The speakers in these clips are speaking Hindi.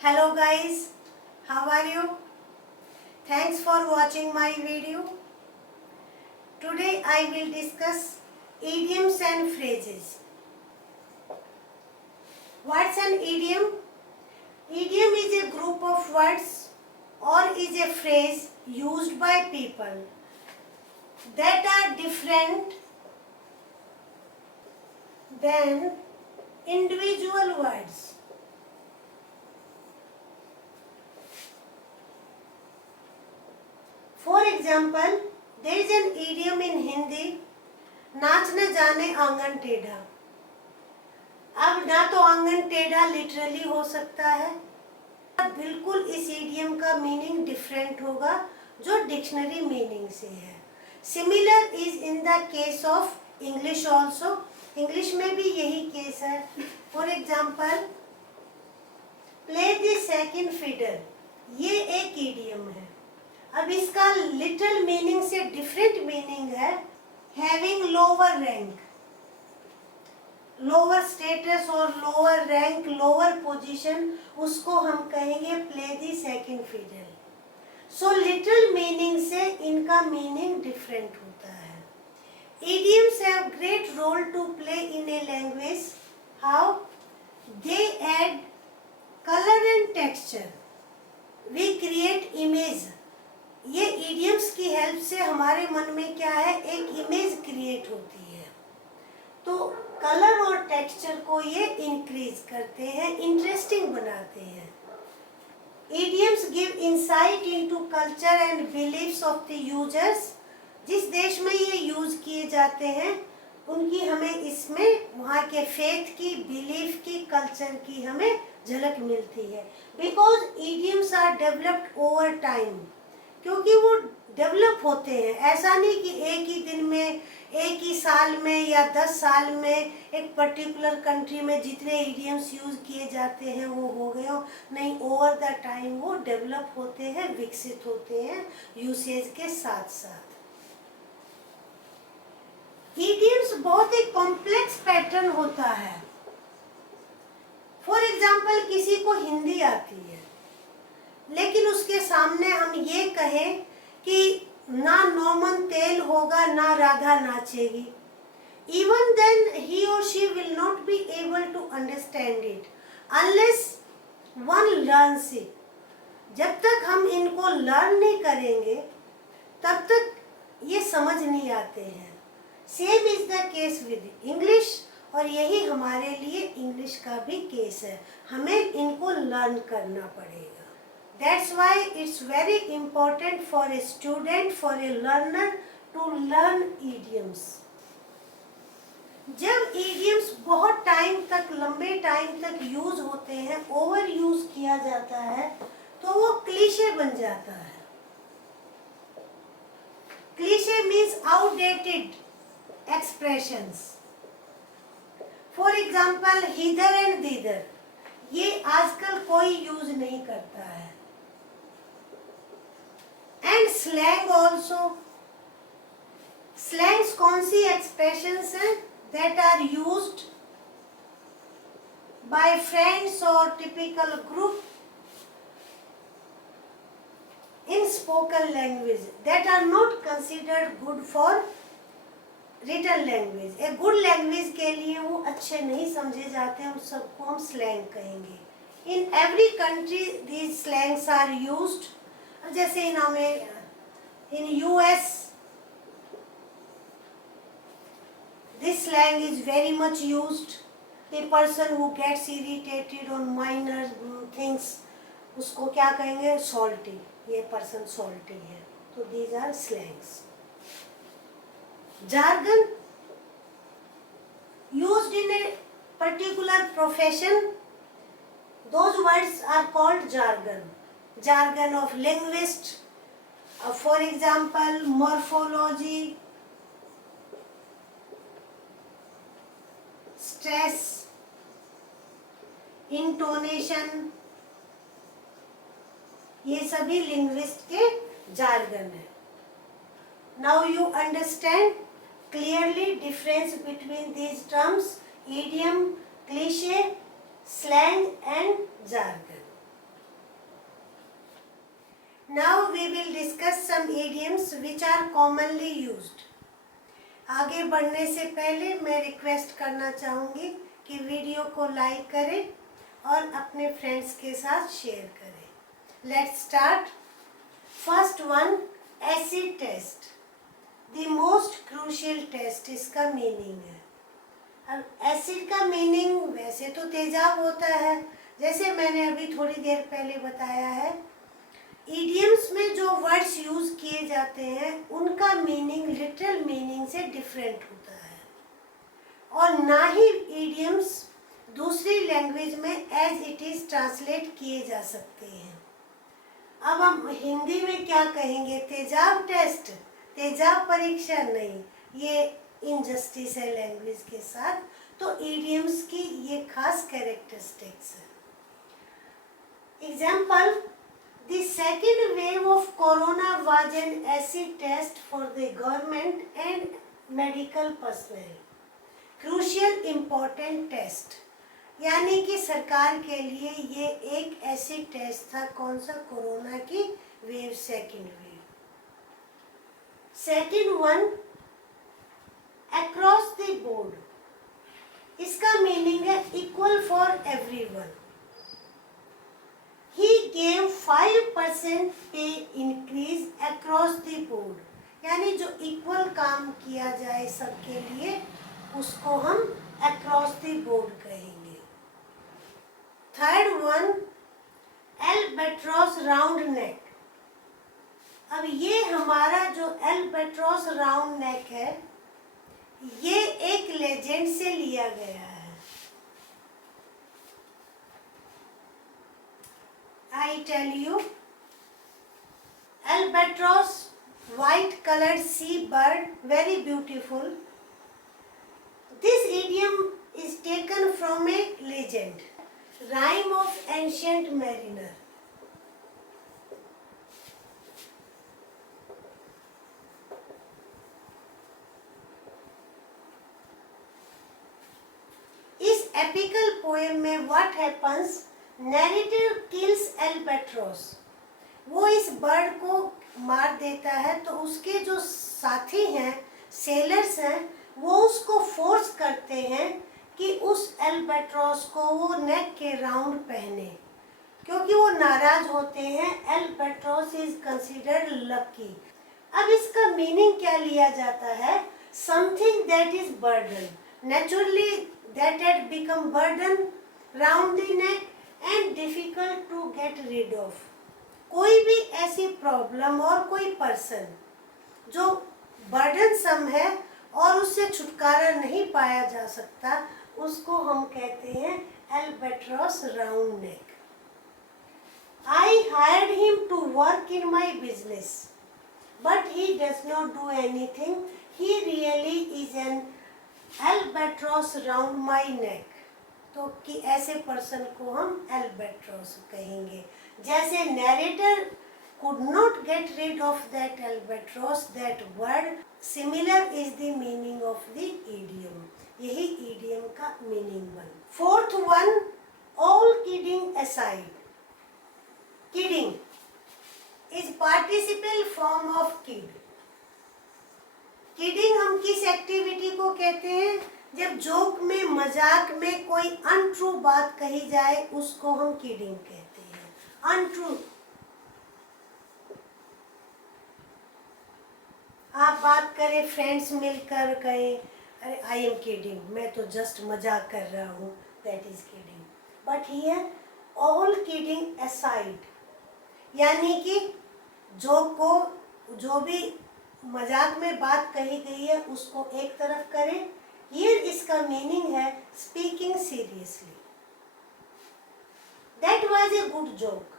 Hello guys, how are you? Thanks for watching my video. Today I will discuss idioms and phrases. What's an idiom? Idiom is a group of words or is a phrase used by people that are different than individual words. For example, there is an idiom in Hindi, नाच न जाने आंगन टेढ़ा. अब ना तो आंगन टेढ़ा लिटरली हो सकता है, बिल्कुल इस इडियम का मीनिंग डिफरेंट होगा जो डिक्शनरी मीनिंग से है. Similar is in the case of English also. English में भी यही केस है. For example, play the second fiddle, ये एक इडियम है. अब इसका लिटरल मीनिंग से डिफरेंट मीनिंग है. Having lower rank, lower status और लोअर रैंक, लोअर पोजीशन, उसको हम कहेंगे play the second fiddle. So literal meaning से इनका मीनिंग डिफरेंट होता है. Idioms have great role to play in a language. How? They add color and texture. We create image. ये idioms की हेल्प से हमारे मन में क्या है, एक इमेज क्रिएट होती है. तो कलर और टेक्सचर को ये इंक्रीज करते हैं, इंटरेस्टिंग बनाते हैं. Idioms give insight into culture and beliefs of the users. जिस देश में ये यूज किए जाते हैं उनकी हमें इसमें वहाँ के फेथ की, बिलीफ की, कल्चर की हमें झलक मिलती है. Because idioms are developed over time, क्योंकि वो डेवलप होते हैं. ऐसा नहीं कि एक ही दिन में, एक ही साल में या 10 साल में एक पर्टिकुलर कंट्री में जितने इडियम्स यूज किए जाते हैं वो हो गए हो. नहीं, ओवर द टाइम वो डेवलप होते हैं, विकसित होते हैं यूसेज के साथ साथ. इडियम्स बहुत ही कॉम्प्लेक्स पैटर्न होता है. फॉर एग्जाम्पल, किसी को हिंदी आती है लेकिन उसके सामने हम ये कहें कि ना नौमन तेल होगा ना Radha नाचेगी, even then he or she will not be able to understand it unless one learns it. जब तक हम इनको लर्न नहीं करेंगे तब तक ये समझ नहीं आते हैं. Same is the case with English, और यही हमारे लिए इंग्लिश का भी केस है. हमें इनको लर्न करना पड़ेगा. That's why it's very important for a student, for a learner to learn idioms. जब idioms बहुत टाइम तक, लंबे टाइम तक यूज होते हैं, ओवर यूज किया जाता है, तो वो क्लीशे बन जाता है. Cliché means outdated expressions. For example, hither and thither, ये आजकल कोई यूज नहीं करता है. And slang also. Slangs कौन सी expressions हैं that are used by friends or typical group in spoken language that are not considered good for written language. A good language के लिए वो अच्छे नहीं समझे जाते हैं, उन सबको हम slang कहेंगे. In every country these slangs are used. जैसे in US this slang is very much used. The person who gets irritated on minor things, उसको क्या कहेंगे, salty. ये person salty है. तो these are slangs. Jargon used in a particular profession, those words are called jargon. Jargon of linguist, for example, morphology, stress, intonation, ये सभी linguist के jargon है. Now you understand clearly difference between these terms: idiom, cliche, slang and jargon. Now we will discuss some idioms which are commonly used. आगे बढ़ने से पहले मैं रिक्वेस्ट करना चाहूँगी कि वीडियो को लाइक करें और अपने फ्रेंड्स के साथ शेयर करें. Let's start. First one, acid test. The most crucial test इसका मीनिंग है. अब एसिड का मीनिंग वैसे तो तेजाब होता है, जैसे मैंने अभी थोड़ी देर पहले बताया है. इडियम्स में जो वर्ड्स यूज किए जाते हैं उनका मीनिंग लिटरल मीनिंग से डिफरेंट होता है, और ना ही इडियम्स दूसरी लैंग्वेज में एज इट इज ट्रांसलेट किए जा सकते हैं. अब हम हिंदी में क्या कहेंगे? तेजाब टेस्ट, तेजाब परीक्षा नहीं, ये इनजस्टिस है लैंग्वेज के साथ. तो इडियम्स की ये खास कैरेक्टरिस्टिक्स है. Example, the second wave of corona was an acid test for the government and medical personnel. Crucial important test. यानी कि सरकार के लिए ये एक एसिड टेस्ट था. कौन सा? कोरोना की wave, second wave. Second one, across the board. इसका मीनिंग है equal for everyone. He gave 5% pay increase across the board. यानी जो इक्वल काम किया जाए सबके लिए उसको हम across the board कहेंगे. Third one, albatross round neck. अब ये हमारा जो albatross round neck है ये एक लेजेंड से लिया गया है. I tell you, albatross, white colored sea bird, very beautiful. This idiom is taken from a legend, rhyme of ancient mariner. इस epical poem में what happens? Narrative kills albatross. वो इस बर्ड को मार देता है तो उसके जो साथी हैं, सेलर्स हैं, वो उसको फोर्स करते हैं कि उस एल्बेट्रॉस को वो नेक के राउंड पहने, क्योंकि वो नाराज होते हैं. Albatross is considered lucky. अब इसका मीनिंग क्या लिया जाता है? Something that is burden, naturally that had become burden round the neck and difficult to get rid of. कोई भी ऐसी प्रॉब्लम और कोई पर्सन जो बर्डनसम है और उससे छुटकारा नहीं पाया जा सकता, उसको हम कहते हैं albatross round neck. I hired him to work in my business, but he does not do anything. He really is an albatross round my neck. तो कि ऐसे पर्सन को हम एल्बेट्रॉस कहेंगे. जैसे narrator could not get rid of that albatross, that word, similar is the meaning of the idiom. यही idiom का meaning बन. Fourth one, all kidding aside. Kidding is participle form of kid. Kidding हम किस एक्टिविटी को कहते हैं? जब जोक में, मजाक में कोई अनट्रू बात कही जाए उसको हम किडिंग कहते हैं. अनट्रू. आप बात करें, फ्रेंड्स मिलकर कहें, अरे आई एम किडिंग, मैं तो जस्ट मजाक कर रहा हूँ, that is kidding. But here all kidding aside, यानी कि जोक को, जो भी मजाक में बात कही गई है उसको एक तरफ करें. Here इसका मीनिंग है speaking seriously. That was a good joke,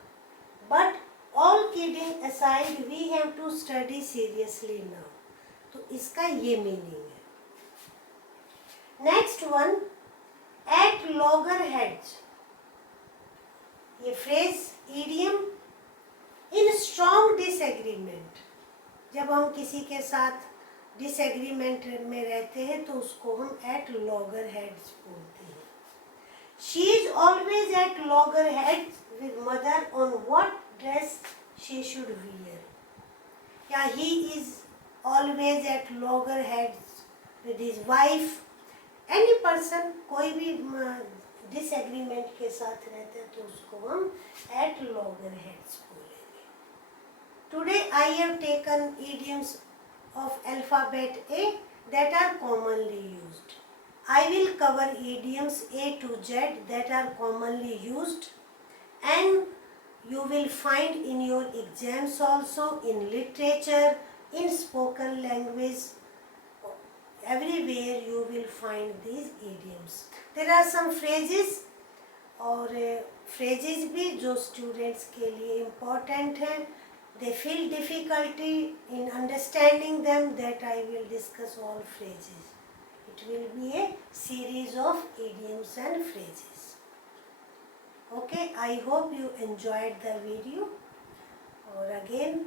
but all kidding aside, we have to study seriously now. तो इसका ये मीनिंग है. Next one, at loggerheads. ये phrase idiom in strong disagreement. जब हम किसी के साथ डिसएग्रीमेंट में रहते हैं तो उसको हम एट लॉगर हेड्स बोलते हैं. She is always at logger heads with mother on what dress she should wear. या he is always at loggerheads with his wife. Any person, कोई भी डिसएग्रीमेंट के साथ रहता है तो उसको हम at loggerheads बोलेंगे. Today I have taken idioms of alphabet A that are commonly used. I will cover idioms A to Z that are commonly used, and you will find in your exams also, in literature, in spoken language, everywhere you will find these idioms. There are some phrases और phrases भी जो students के लिए important हैं. They feel difficulty in understanding them, that I will discuss all phrases. It will be a series of idioms and phrases. Okay, I hope you enjoyed the video. और again,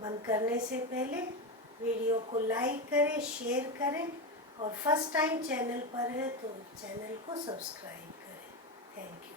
बंद करने से पहले वीडियो को लाइक करें, शेयर करें, और फर्स्ट टाइम चैनल पर है तो चैनल को सब्सक्राइब करें. Thank you.